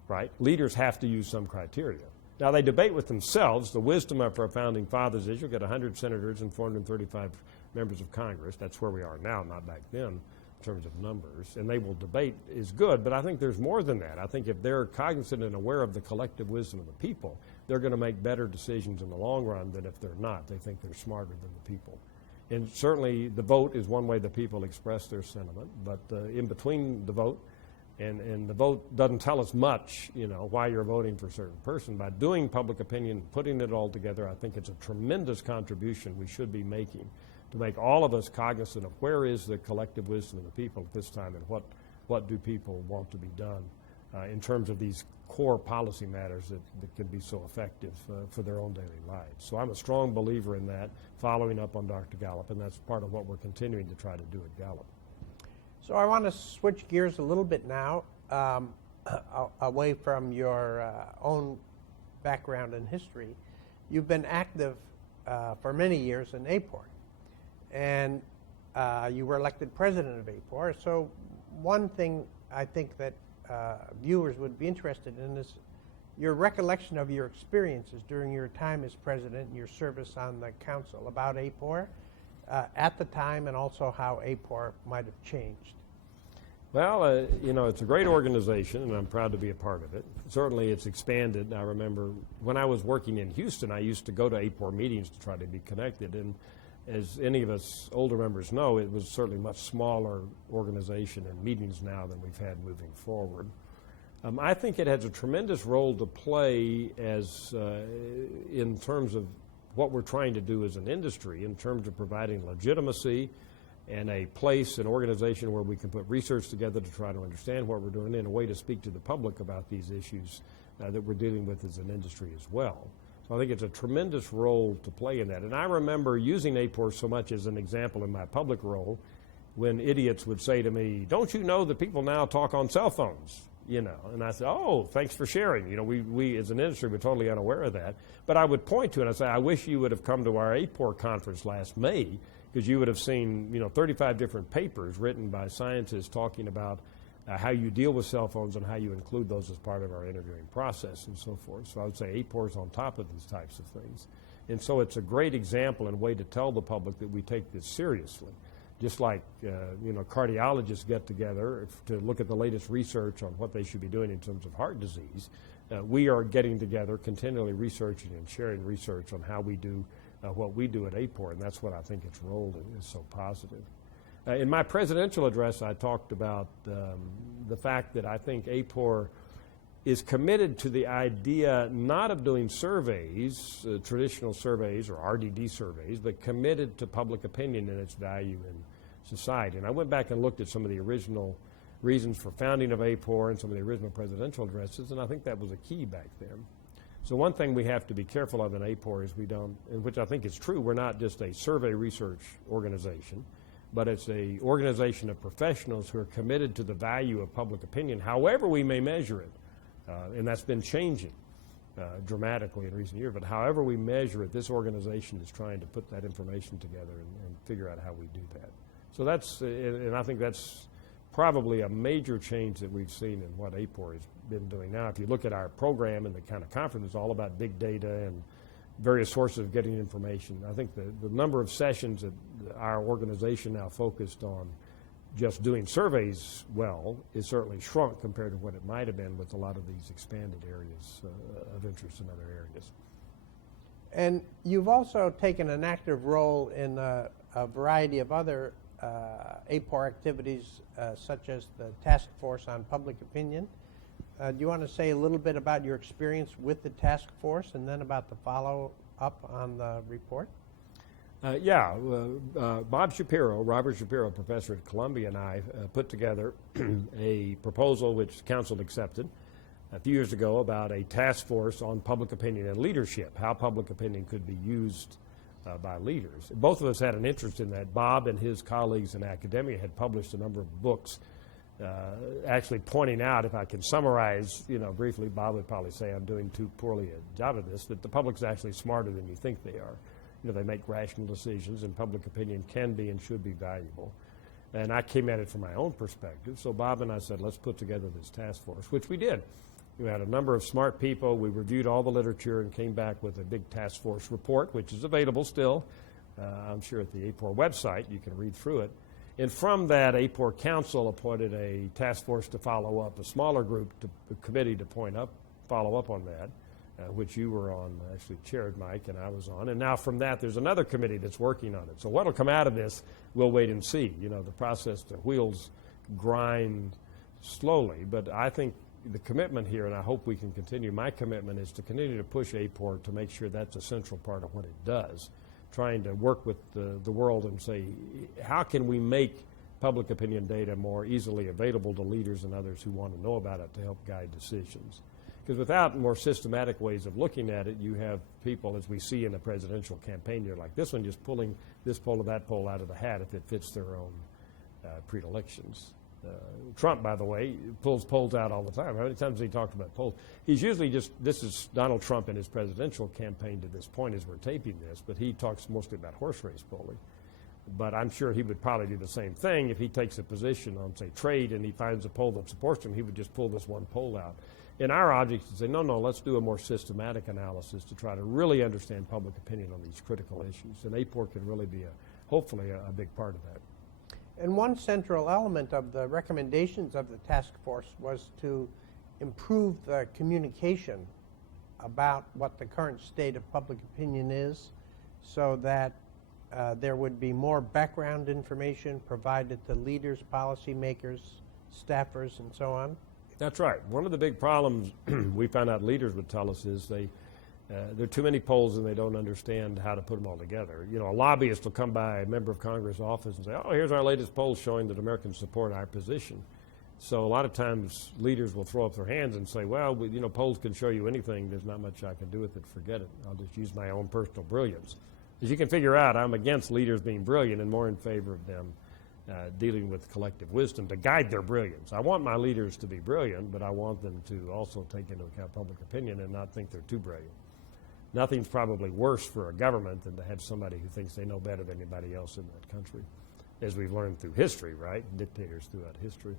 right? Leaders have to use some criteria. Now, they debate with themselves. The wisdom of our founding fathers is you'll get 100 senators and 435 members of Congress. That's where we are now, not back then, in terms of numbers. And they will debate is good, but I think there's more than that. I think if they're cognizant and aware of the collective wisdom of the people, they're going to make better decisions in the long run than if they're not. They think they're smarter than the people. And certainly the vote is one way the people express their sentiment, but in between the vote, and the vote doesn't tell us much, you know, why you're voting for a certain person. By doing public opinion, putting it all together, I think it's a tremendous contribution we should be making to make all of us cognizant of where is the collective wisdom of the people at this time, and what do people want to be done in terms of these core policy matters that can be so effective for their own daily lives. So I'm a strong believer in that, following up on Dr. Gallup, and that's part of what we're continuing to try to do at Gallup. So I want to switch gears a little bit now, away from your own background and history. You've been active for many years in AAPOR, and you were elected president of AAPOR. So one thing I think that viewers would be interested in is your recollection of your experiences during your time as president and your service on the council about AAPOR at the time, and also how AAPOR might have changed. Well, you know, it's a great organization, and I'm proud to be a part of it. Certainly it's expanded. I remember when I was working in Houston, I used to go to AAPOR meetings to try to be connected, and as any of us older members know, it was certainly a much smaller organization and meetings now than we've had moving forward. I think it has a tremendous role to play as in terms of what we're trying to do as an industry, in terms of providing legitimacy and a place, an organization where we can put research together to try to understand what we're doing, and a way to speak to the public about these issues that we're dealing with as an industry as well. So I think it's a tremendous role to play in that. And I remember using AAPOR so much as an example in my public role when idiots would say to me, "Don't you know that people now talk on cell phones?" You know, and I said, "Oh, thanks for sharing." You know, we as an industry were totally unaware of that. But I would point to it and I say, "I wish you would have come to our AAPOR conference last May, because you would have seen, you know, 35 different papers written by scientists talking about how you deal with cell phones and how you include those as part of our interviewing process and so forth." So I would say AAPOR is on top of these types of things. And so it's a great example and way to tell the public that we take this seriously. Just like, you know, cardiologists get together to look at the latest research on what they should be doing in terms of heart disease, we are getting together, continually researching and sharing research on how we do what we do at AAPOR, and that's what I think its role is so positive. In my presidential address, I talked about the fact that I think AAPOR is committed to the idea not of doing surveys, traditional surveys or RDD surveys, but committed to public opinion and its value in society. And I went back and looked at some of the original reasons for founding of AAPOR and some of the original presidential addresses, and I think that was a key back then. So one thing we have to be careful of in AAPOR is we don't, and which I think is true, we're not just a survey research organization, but it's an organization of professionals who are committed to the value of public opinion, however we may measure it. And that's been changing dramatically in recent years. But however we measure it, this organization is trying to put that information together and figure out how we do that. So that's, and I think that's probably a major change that we've seen in what AAPOR has been doing now. If you look at our program and the kind of conference, it's all about big data and various sources of getting information. I think the number of sessions that our organization now focused on just doing surveys well is certainly shrunk compared to what it might have been with a lot of these expanded areas of interest in other areas. And you've also taken an active role in a variety of other AAPOR activities, such as the Task Force on Public Opinion. Do you want to say a little bit about your experience with the task force and then about the follow-up on the report? Robert Shapiro, professor at Columbia, and I put together a proposal which council accepted a few years ago about a task force on public opinion and leadership, how public opinion could be used by leaders. Both of us had an interest in that. Bob and his colleagues in academia had published a number of books actually pointing out, if I can summarize, briefly, Bob would probably say I'm doing too poorly a job of this, that the public's actually smarter than you think they are. They make rational decisions, and public opinion can be and should be valuable. And I came at it from my own perspective. So Bob and I said, let's put together this task force, which we did. We had a number of smart people. We reviewed all the literature and came back with a big task force report, which is available still. I'm sure at the AAPOR website. You can read through it. And from that, AAPOR Council appointed a task force to follow up, a smaller group, a committee to follow up on that, which you were on, actually chaired, Mike, and I was on. And now from that, there's another committee that's working on it. So what will come out of this, we'll wait and see. The process, the wheels grind slowly. But I think the commitment here, and I hope we can continue, my commitment is to continue to push AAPOR to make sure that's a central part of what it does, trying to work with the world and say, how can we make public opinion data more easily available to leaders and others who want to know about it to help guide decisions? Because without more systematic ways of looking at it, you have people, as we see in a presidential campaign, you're like this one just pulling this poll or that poll out of the hat if it fits their own predilections. Trump, by the way, pulls polls out all the time. How many times has he talked about polls? He's usually this is Donald Trump in his presidential campaign to this point as we're taping this, but he talks mostly about horse race polling. But I'm sure he would probably do the same thing if he takes a position on, say, trade and he finds a poll that supports him, he would just pull this one poll out. And our object is to say, no, let's do a more systematic analysis to try to really understand public opinion on these critical issues. And AAPOR can really be, hopefully, a big part of that. And one central element of the recommendations of the task force was to improve the communication about what the current state of public opinion is, so that there would be more background information provided to leaders, policymakers, staffers, and so on. That's right. One of the big problems we found out leaders would tell us is there are too many polls and they don't understand how to put them all together. A lobbyist will come by a member of Congress office and say, oh, here's our latest poll showing that Americans support our position. So a lot of times leaders will throw up their hands and say, well, polls can show you anything. There's not much I can do with it. Forget it. I'll just use my own personal brilliance. As you can figure out, I'm against leaders being brilliant and more in favor of them dealing with collective wisdom to guide their brilliance. I want my leaders to be brilliant, but I want them to also take into account public opinion and not think they're too brilliant. Nothing's probably worse for a government than to have somebody who thinks they know better than anybody else in that country, as we've learned through history, right? Dictators throughout history.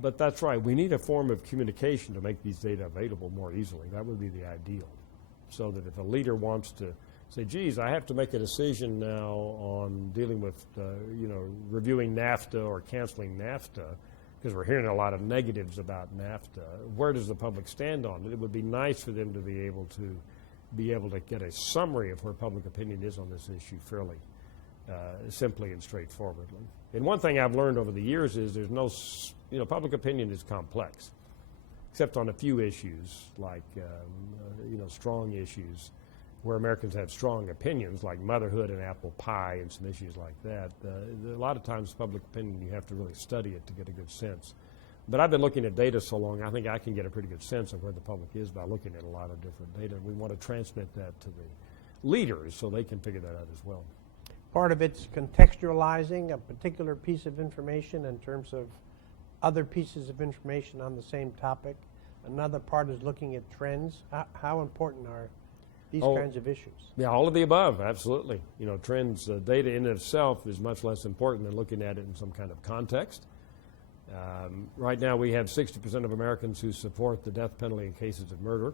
But that's right. We need a form of communication to make these data available more easily. That would be the ideal. So that if a leader wants to say, geez, I have to make a decision now on dealing with, reviewing NAFTA or canceling NAFTA, because we're hearing a lot of negatives about NAFTA. Where does the public stand on it? It would be nice for them to be able to get a summary of where public opinion is on this issue fairly simply and straightforwardly. And one thing I've learned over the years is there's no, public opinion is complex, except on a few issues like, strong issues where Americans have strong opinions, like motherhood and apple pie and some issues like that. A lot of times public opinion, you have to really study it to get a good sense. But I've been looking at data so long, I think I can get a pretty good sense of where the public is by looking at a lot of different data. And we want to transmit that to the leaders so they can figure that out as well. Part of it's contextualizing a particular piece of information in terms of other pieces of information on the same topic. Another part is looking at trends. How important are these kinds of issues? Yeah, all of the above, absolutely. Trends, data in itself is much less important than looking at it in some kind of context. Right now we have 60% of Americans who support the death penalty in cases of murder.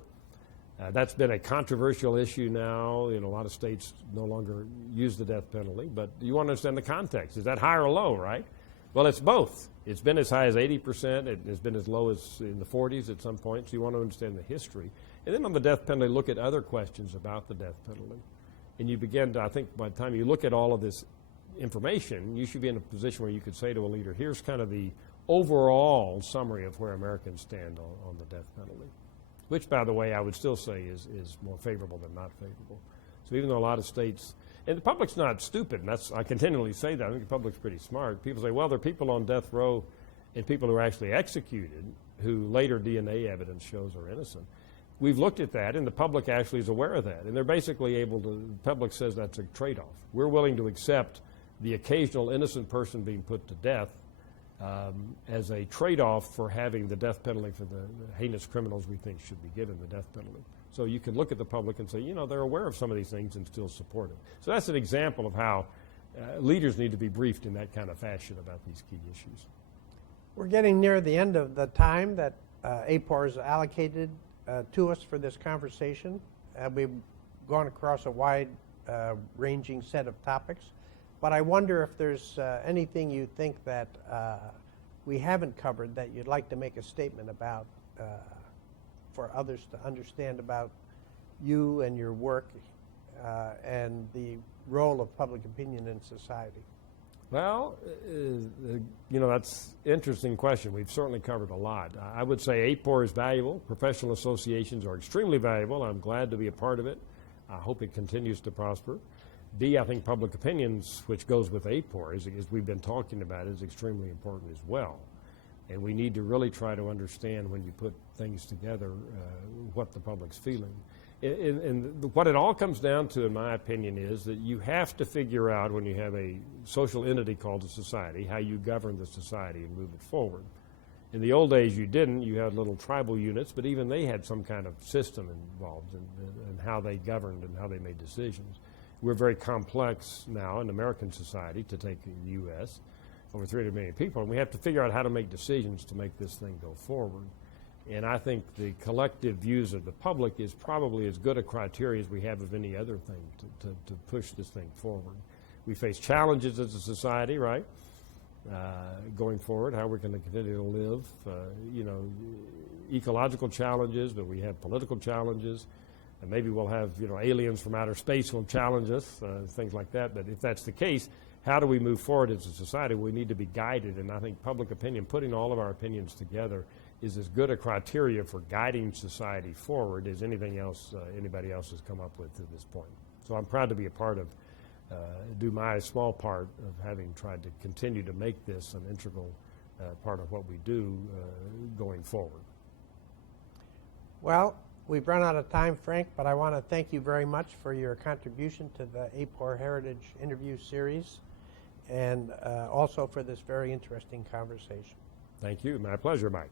That's been a controversial issue now. A lot of states no longer use the death penalty, but you want to understand the context. Is that high or low, right? Well, it's both. It's been as high as 80%. It has been as low as in the 40s at some point, so you want to understand the history. And then on the death penalty, look at other questions about the death penalty. And you begin to, I think by the time you look at all of this information, you should be in a position where you could say to a leader, here's kind of the overall summary of where Americans stand on the death penalty, which, by the way, I would still say is more favorable than not favorable. So even though a lot of states, and the public's not stupid, and I continually say that, I think the public's pretty smart. People say, well, there are people on death row and people who are actually executed who later DNA evidence shows are innocent. We've looked at that, and the public actually is aware of that, and they're basically able to, the public says that's a trade-off. We're willing to accept the occasional innocent person being put to death as a trade-off for having the death penalty for the heinous criminals we think should be given the death penalty. So you can look at the public and say, you know, they're aware of some of these things and still support it. So that's an example of how leaders need to be briefed in that kind of fashion about these key issues. We're getting near the end of the time that AAPOR has allocated to us for this conversation. We've gone across a wide ranging set of topics, but I wonder if there's anything you think that we haven't covered that you'd like to make a statement about for others to understand about you and your work and the role of public opinion in society. Well, you know, that's an interesting question. We've certainly covered a lot. I would say AAPOR is valuable. Professional associations are extremely valuable. I'm glad to be a part of it. I hope it continues to prosper. B, I think public opinions, which goes with AAPOR, as we've been talking about, is extremely important as well. And we need to really try to understand when you put things together what the public's feeling. And what it all comes down to, in my opinion, is that you have to figure out when you have a social entity called a society, how you govern the society and move it forward. In the old days, you didn't. You had little tribal units, but even they had some kind of system involved in how they governed and how they made decisions. We're very complex now in American society, to take the U.S., over 300 million people, and we have to figure out how to make decisions to make this thing go forward. And I think the collective views of the public is probably as good a criteria as we have of any other thing to push this thing forward. We face challenges as a society, right? Going forward, how we're going to continue to live, you know, ecological challenges, but we have political challenges, and maybe we'll have, you know, aliens from outer space will challenge us, things like that. But if that's the case, how do we move forward as a society? We need to be guided, and I think public opinion, putting all of our opinions together, is as good a criteria for guiding society forward as anything else anybody else has come up with to this point. So I'm proud to be a part of, do my small part of having tried to continue to make this an integral part of what we do going forward. Well, we've run out of time, Frank, but I want to thank you very much for your contribution to the AAPOR Heritage Interview Series and also for this very interesting conversation. Thank you. My pleasure, Mike.